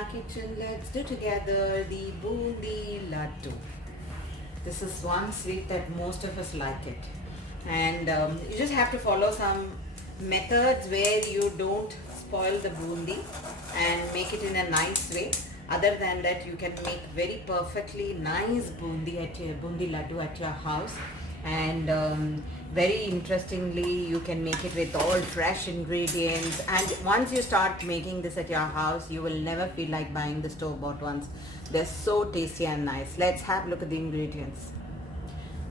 our kitchen. Let's do together the Boondi Ladoo. This is one sweet that most of us like it. And you just have to follow some methods where you don't spoil the bundi and make it in a nice way. Other than that, you can make very perfectly nice Boondi Ladoo at your house. And very interestingly, you can make it with all fresh ingredients, and once you start making this at your house, you will never feel like buying the store-bought ones. They're so tasty and nice. Let's have a look at the ingredients.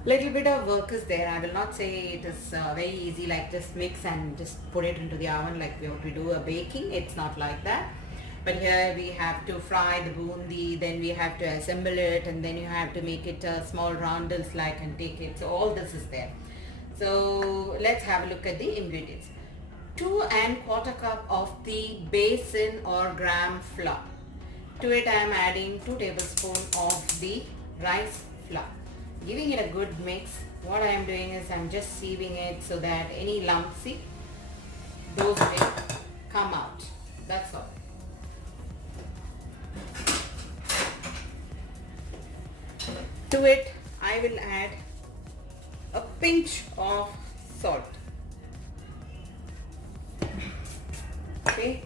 Little bit of work is there. I will not say it is very easy, like just mix and just put it into the oven like we do a baking. It's not like that. But here we have to fry the bundi, then we have to assemble it, and then you have to make it small roundels like and take it. So all this is there. So let's have a look at the ingredients. 2 1/4 cup of the basin or gram flour. To it I am adding 2 tablespoons of the rice flour. Giving it a good mix. What I am doing is I am just sieving it so that any lumps, see, those will come out. That's all. To it I will add a pinch of salt. Okay.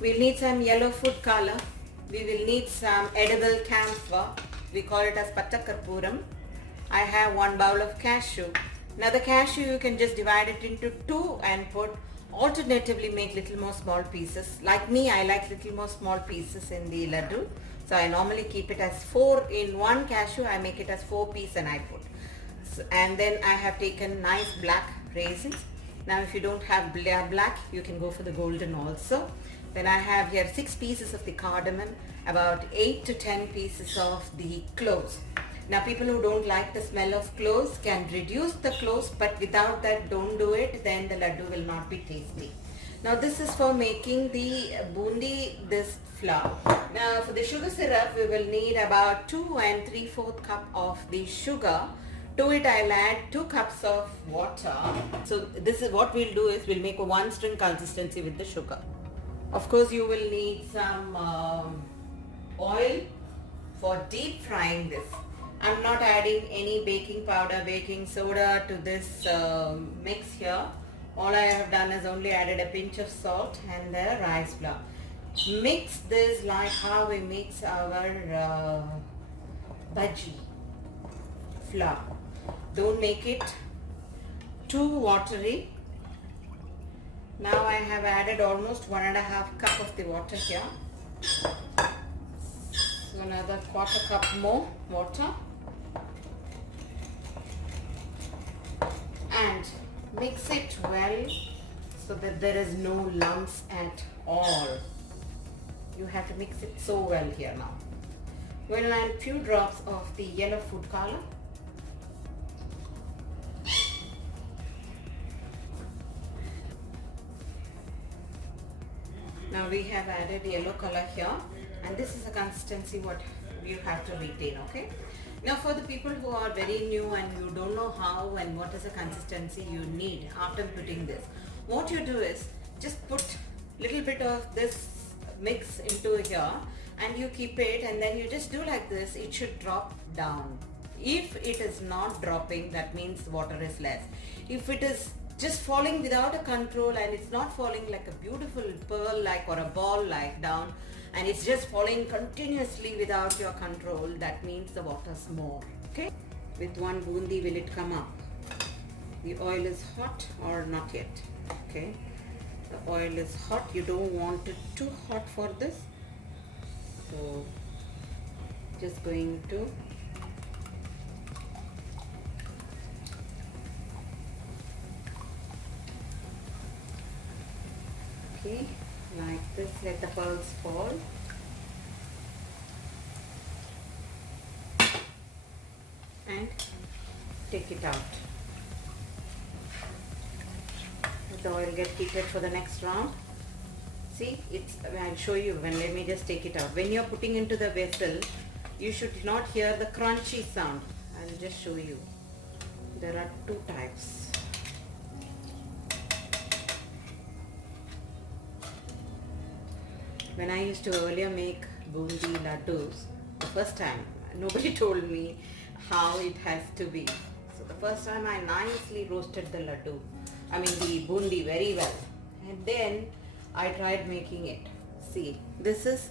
We'll need some yellow food color. We will need some edible camphor. We call it as pattakkarpuram. I have 1 bowl of cashew. Now the cashew you can just divide it into 2 and put, alternatively make little more small pieces. Like me, I like little more small pieces in the laddu. So I normally keep it as 4 in 1 cashew. I make it as 4 pieces and I put. So, and then I have taken nice black raisins. Now if you don't have black, you can go for the golden also. Then I have here 6 pieces of the cardamom, about 8 to 10 pieces of the cloves. Now people who don't like the smell of cloves can reduce the cloves, but without that don't do it, then the laddu will not be tasty. Now this is for making the bundi, this flour. Now for the sugar syrup, we will need about 2 3/4 cup of the sugar. To it I'll add 2 cups of water. So this is what we'll do is we'll make a 1 string consistency with the sugar. Of course you will need some oil for deep frying this. I'm not adding any baking powder, baking soda to this mix here. All I have done is only added a pinch of salt and the rice flour. Mix this like how we mix our bhaji flour. Don't make it too watery. Now I have added almost 1 1/2 cup of the water here. So another 1/4 cup more water. And mix it well so that there is no lumps at all. You have to mix it so well here now. We'll add few drops of the yellow food color. Now we have added yellow color here, and this is a consistency what you have to retain, okay? Now for the people who are very new and you don't know how and what is the consistency you need after putting this, what you do is just put little bit of this mix into here and you keep it, and then you just do like this. It should drop down. If it is not dropping, that means water is less. If it is just falling without a control and it's not falling like a beautiful pearl like or a ball like down, and it's just falling continuously without your control, that means the water's more. Okay, with 1 bundi will it come up? The oil is hot or not yet? Okay, the oil is hot. You don't want it too hot for this, so just going to like this, let the pearls fall. And take it out. Let the oil get heated for the next round. See, I'll show you let me just take it out. When you're putting into the vessel, you should not hear the crunchy sound. I'll just show you. There are 2 types. When I used to earlier make Boondi Ladoos, the first time, nobody told me how it has to be. So the first time I nicely roasted the laddu, the Boondi very well. And then I tried making it. See, this is,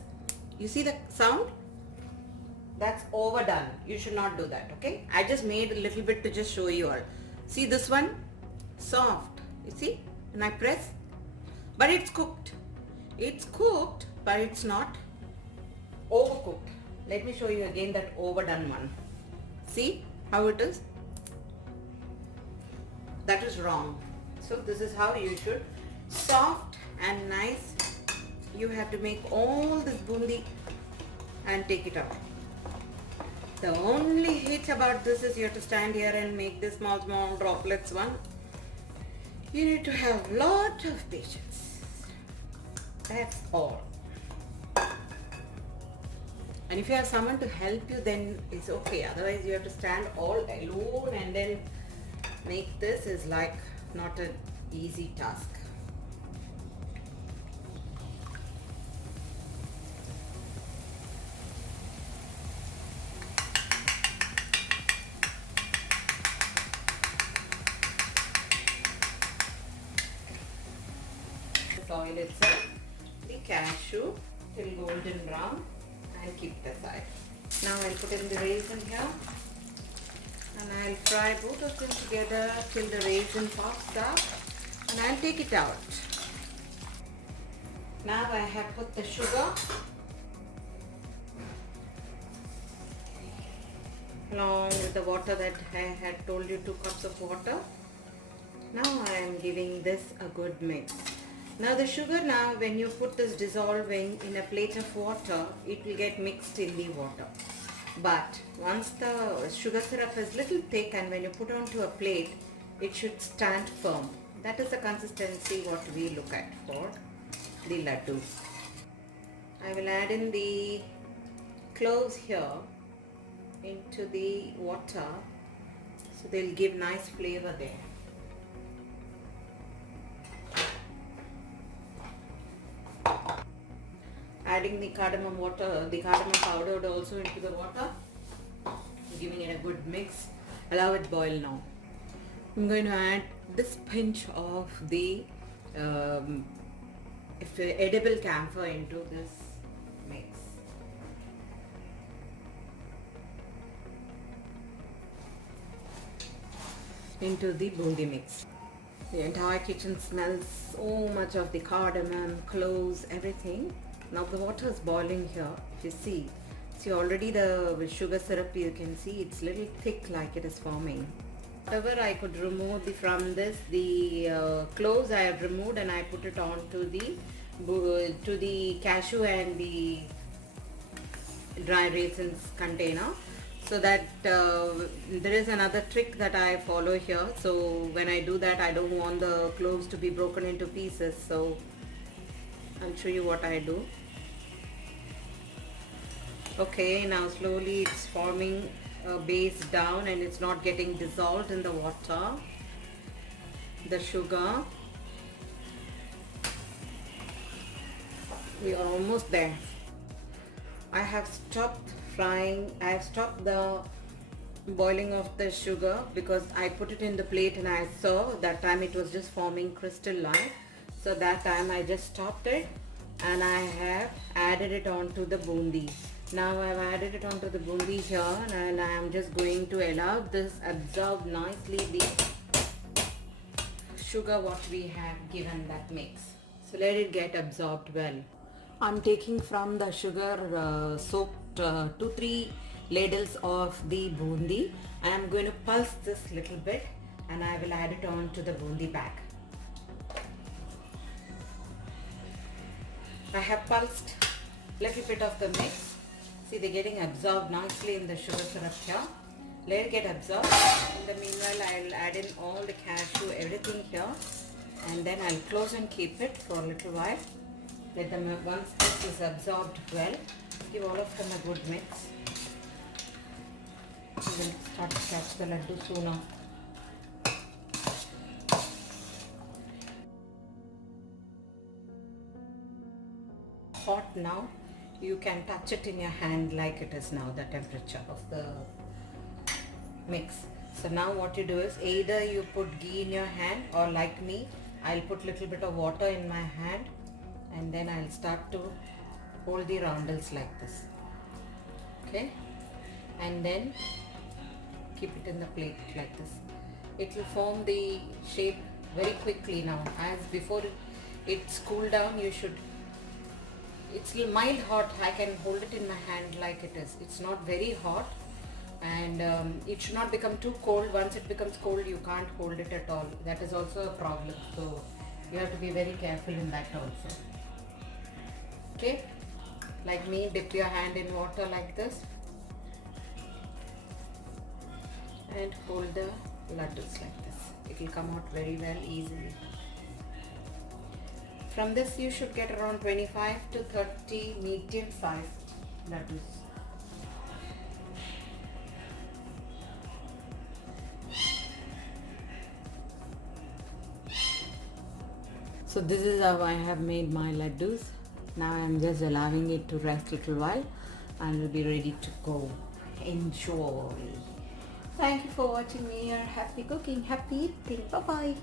you see the sound? That's overdone. You should not do that, okay? I just made a little bit to just show you all. See this one? Soft. You see? And I press. But it's cooked. It's cooked, but it's not overcooked. Let me show you again that overdone one. See how it is? That is wrong. So this is how you should. Soft and nice. You have to make all this bundi and take it out. The only hitch about this is you have to stand here and make this small droplets one. You need to have lot of patience. That's all. And if you have someone to help you, then it's okay. Otherwise you have to stand all alone and then make this is like not an easy task. Oil itself, the cashew till golden brown and keep it aside. Now I'll put in the raisin here and I'll fry both of them together till the raisin pops up and I'll take it out. Now I have put the sugar along with the water that I had told you, 2 cups of water. Now I am giving this a good mix. Now the sugar, now when you put this dissolving in a plate of water, it will get mixed in the water. But once the sugar syrup is little thick and when you put onto a plate, it should stand firm. That is the consistency what we look at for the laddu. I will add in the cloves here into the water, so they'll give nice flavor there. Adding the cardamom water, the cardamom powder also into the water, giving it a good mix. Allow it boil now. I'm going to add this pinch of the edible camphor into this mix. Into the bundi mix. The entire kitchen smells so much of the cardamom, cloves, everything. Now the water is boiling here. If you see already the sugar syrup, you can see it's little thick like it is forming. Whatever I could remove from this, the cloves I have removed and I put it on to the cashew and the dry raisins container. So that there is another trick that I follow here. So when I do that, I don't want the cloves to be broken into pieces. So I'll show you what I do. Okay, now slowly it's forming a base down and it's not getting dissolved in the water. The sugar. We are almost there. I have stopped frying. I have stopped the boiling of the sugar because I put it in the plate and I saw that time it was just forming crystalline. So that time I just stopped it and I have added it onto the bundi. Now I have added it onto the bundi here and I am just going to allow this absorb nicely the sugar what we have given that mix. So let it get absorbed well. I'm taking from the sugar soaked 2-3 ladles of the bundi. I am going to pulse this little bit and I will add it on to the bundi bag. I have pulsed little bit of the mix. See, they're getting absorbed nicely in the sugar syrup here. Let it get absorbed. In the meanwhile, I'll add in all the cashew, everything here, and then I'll close and keep it for a little while. Let them, once this is absorbed well, give all of them a good mix. We will start to catch the laddu sooner. Hot hot now. You can touch it in your hand like it is now, the temperature of the mix. So now what you do is either you put ghee in your hand, or like me, I'll put little bit of water in my hand, and then I'll start to hold the roundels like this. Okay, and then keep it in the plate like this. It will form the shape very quickly now. As before it's cooled down, you should, it's mild hot. I can hold it in my hand like it is. It's not very hot, and it should not become too cold. Once it becomes cold, you can't hold it at all. That is also a problem. So you have to be very careful in that also. Okay, like me, dip your hand in water like this and hold the laddus like this. It will come out very well easily. From this you should get around 25 to 30 medium sized laddus. So this is how I have made my laddus. Now I am just allowing it to rest a little while and will be ready to go. Enjoy. Thank you for watching me here. Happy cooking, happy eating. Bye bye.